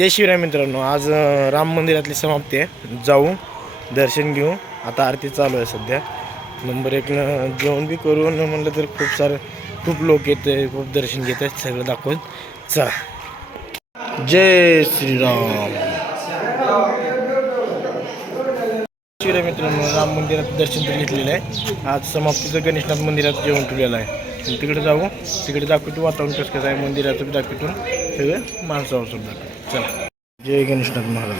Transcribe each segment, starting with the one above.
जय शिवराय मित्रांनो, आज राम मंदिरातली समाप्ती आहे. जाऊ दर्शन घेऊ. आता आरती चालू आहे सध्या. नंबर 1 जेवण बी करून म्हणलं तर खूप लोक येते, खूप दर्शन घेत आहेत. सगळं दाखवून चला. जय श्रीराम. शिवराय मित्रांनो, राम मंदिरात दर्शन तर घेतलेलं आहे. आज समाप्तीचं गणेशनाथ मंदिरात जेवण ठेवलेलं आहे. तिकडे जाऊ, तिकडे दाखवतो वातावरण कसं आहे मंदिराचं बी दाखवतो. सगळं माणसावर सुद्धा चला. जय गणेशनाथ महाराज.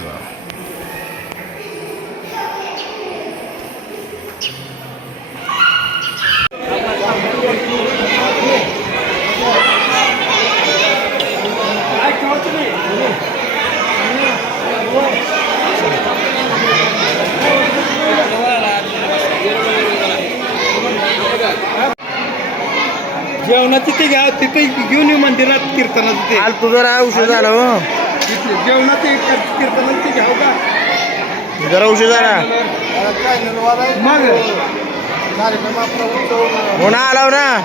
जेवणाची ते घ्या, तिथे घेऊन येऊ मंदिरात कीर्तनाचं ते. काल तुझं राहा उशीर झाला हो. जेवणाचे कीर्तनाचं ते घ्याव का जरा उशीर झाला. मग हो ना, आलाव ना.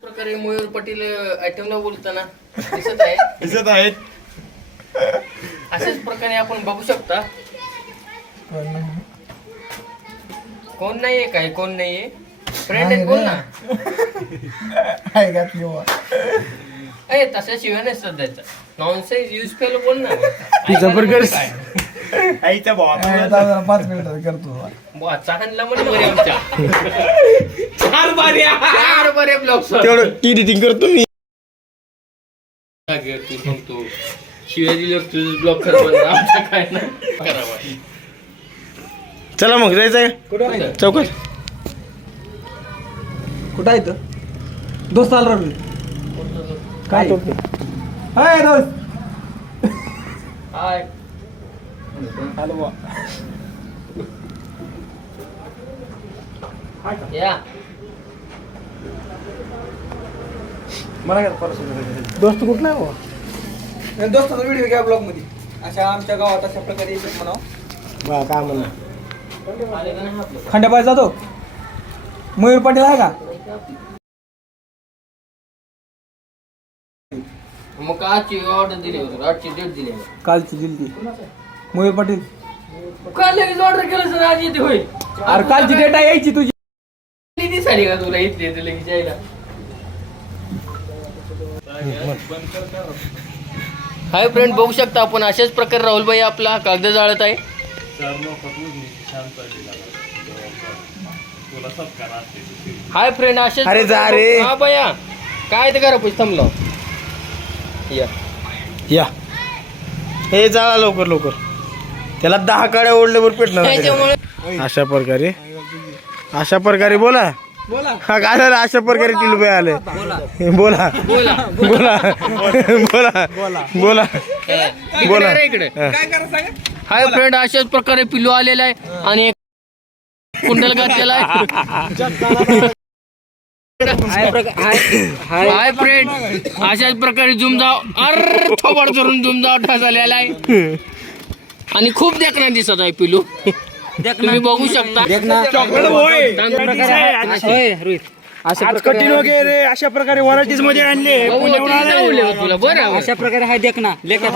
प्रकारे मयूर पाटील आयटमला बोलताना दिसत आहेत. अशाच प्रकारे आपण बघू शकता. कोण नाहीये काय, कोण नाहीये फ्रेंड आहेत. बोल ना. तशा शिवाय नाही सध्याचा नॉनसेन्स यूज केलं. बोल ना. आईचा भाव 5 मिनिटात करतो. चांगला म्हणजे बरे आमच्या 4 बरे ब्लॉग्स तेवढं एडिटिंग करतो मी. सांगतो शिवाय दिल्यावर तुझं ब्लॉग आमचा काय नाही करावा. चला मग जायचंय चौकात. कुठं आहे दोस्त आला रवी काय हाय दोस्त. हाय. हॅलो बा. या मला काय दोस्त कुठला आहे बाबा. दोस्ताचा व्हिडिओ घ्या ब्लॉग मध्ये. अशा आमच्या गावात अशा प्रकारे येतात म्हणा. काय म्हणा. खंड्याबाई जातो. मयूर पाटील आहे का. मग आजची ऑर्डर दिली होती, आजची डेट दिली. कालची दिली मयूर पाटील. काल लगेच ऑर्डर केलं सर, आज येते होईल. अरे कालची डेट आहे यायची तुझी. किती साडी का तुला इथे लगेच यायला. हाय फ्रेंड, बघू शकता आपण अशाच प्रकारे राहुलबाई आपला कागद जाळत आहे. हाय फ्रेंड, असेच. अरे जा रे. हा बया काय ते करा पैसे थांबलो. या हे जाळा लवकर लवकर. त्याला 10 काड्या ओढल्यावर पेटणार. त्याच्यामुळे अशा प्रकारे बोला. हा काय झालं. अशा प्रकारे टिलू आले. बोला बोला बोला बोला बोला बोला. इकडे हाय फ्रेंड, अशाच प्रकारे पिल्लू आलेला आहे आणि कुंडल घातलेला आहे. हाय फ्रेंड, अशाच प्रकारे जुमजाव थोबाड करून जुमजाव झालेला आहे आणि खूप देखणा दिसत आहे पिल्लू. तुम्ही बघू शकता. कठीण वगैरे अशा प्रकारे व्हरायटीज मध्ये आणले. तुला बरं अशा प्रकारे हा देखना लेखा